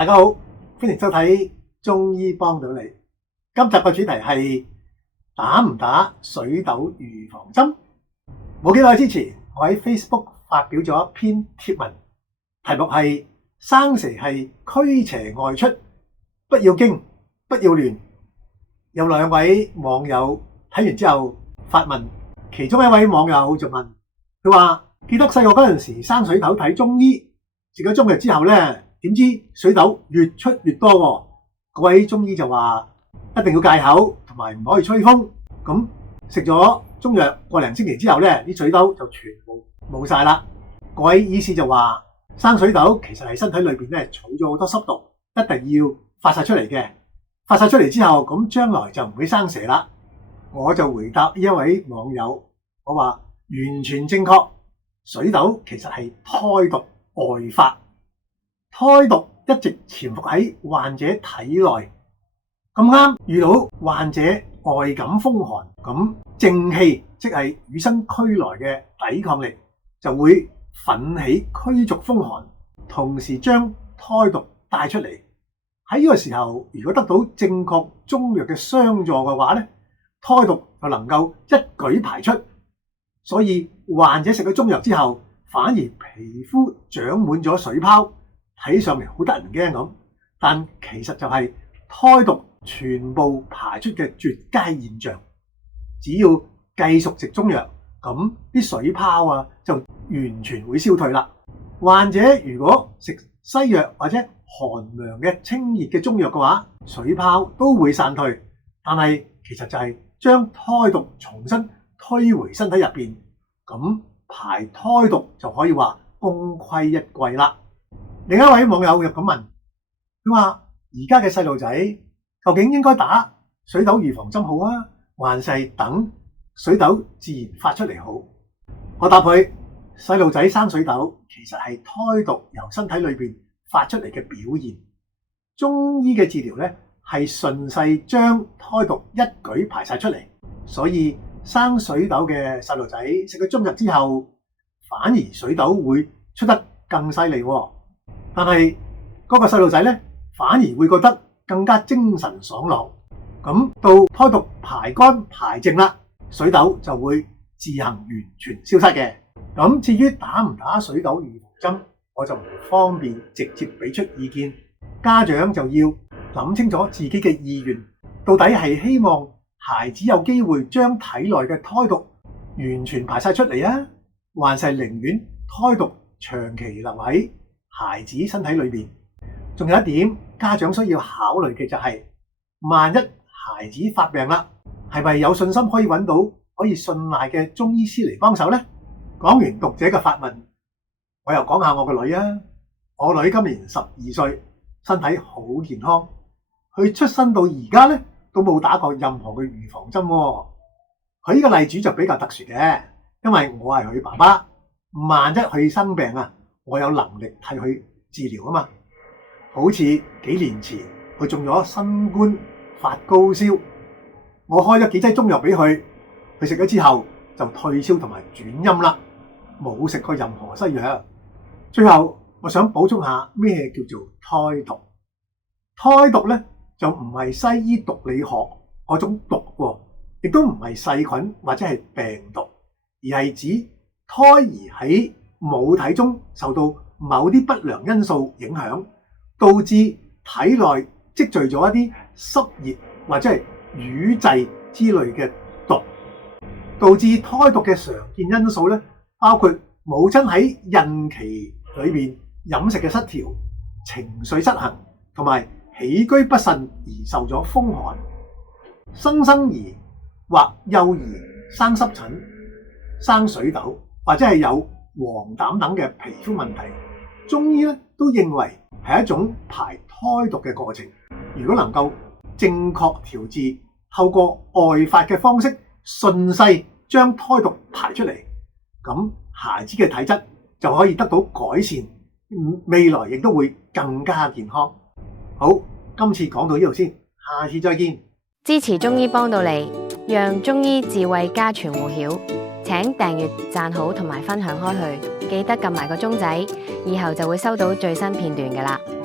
大家好，歡迎收睇中醫幫到你。今集嘅主題係打唔打水痘預防針？冇幾耐之前，我喺 Facebook 發表咗一篇貼文，題目係生蛇係驅邪外出，不要驚，不要亂。有兩位網友睇完之後發問，其中一位網友就問佢話：記得細個嗰陣時生水痘睇中醫，食咗中藥之後呢，點知水痘越出越多喎。嗰位中醫就話一定要戒口，同埋唔可以吹風。咁食咗中藥個零星期之後呢，啲水痘就全部冇晒啦。嗰位醫師就話生水痘其實係身體裏邊咧儲咗好多濕毒，一定要發晒出嚟嘅。發晒出嚟之後，咁將來就唔會生蛇啦。我就回答呢一位網友，我話完全正確，水痘其實係胎毒外發，胎毒一直潛伏喺患者體內，咁啱遇到患者外感風寒，咁正氣即係與生俱來嘅抵抗力就會奮起驅逐風寒，同時將胎毒帶出嚟。喺呢個時候，如果得到正確中藥嘅相助嘅話咧，胎毒就能夠一舉排出。所以患者食咗中藥之後，反而皮膚長滿咗水泡，睇上嚟好得人驚咁，但其實就係胎毒全部排出嘅絕佳現象。只要繼續食中藥，咁啲水泡啊就完全會消退啦。患者如果食西藥或者寒涼嘅清熱嘅中藥嘅話，水泡都會散退，但係其實就係將胎毒重新推回身體入邊，咁排胎毒就可以話功虧一簣啦。另一位網友又咁問，佢話而家嘅細路仔究竟應該打水痘預防針好啊，還是等水痘自然發出嚟好？我答佢，細路仔生水痘其實係胎毒由身體裏邊發出嚟嘅表現。中醫嘅治療咧係順勢將胎毒一舉排晒出嚟，所以生水痘嘅細路仔食咗中藥之後，反而水痘會出得更犀利。但係嗰個細路仔咧反而會覺得更加精神爽朗。咁到胎毒排乾排淨啦，水痘就會自行完全消失嘅。咁至於打唔打水痘預防針，我就唔方便直接俾出意見，家長就要諗清楚自己嘅意願，到底係希望孩子有機會將體內嘅胎毒完全排晒出嚟啊，還是寧願胎毒長期留喺孩子身體裏邊。仲有一點家長需要考慮嘅就係，萬一孩子發病啦，係咪有信心可以揾到可以信賴嘅中醫師嚟幫手呢？講完讀者嘅發問，我又講下我個女啊。我女今年12歲，身體好健康，佢出生到而家咧都冇打過任何嘅預防針喎。佢呢個例子就比較特殊嘅，因為我係佢爸爸，萬一佢生病啊，我有能力替佢治療啊嘛。好似幾年前佢中咗新冠發高燒，我開咗幾劑中藥俾佢，佢食咗之後就退燒同埋轉陰啦，冇食過任何西藥。最後我想補充下咩叫做胎毒。胎毒咧就唔係西醫毒理學嗰種毒喎，亦都唔係細菌或者係病毒，而係指胎兒喺母體中受到某啲不良因素影響，導致體內積聚咗一啲濕熱或者係瘀滯之類嘅毒。導致胎毒嘅常見因素咧，包括母親喺孕期裏邊飲食嘅失調、情緒失衡同埋起居不慎而受咗風寒。新生兒或幼兒生濕疹、生水痘或者係有黃疸等嘅皮膚問題，中醫咧都認為係一種排胎毒嘅過程。如果能夠正確調治，透過外發嘅方式順勢將胎毒排出嚟，咁孩子嘅體質就可以得到改善，未來亦都會更加健康。好，今次講到呢度先，下次再見。支持中醫幫到你，讓中醫智慧家傳戶曉。請訂閱、讚好同埋分享開去，記得撳埋個鐘仔，以後就會收到最新片段㗎喇。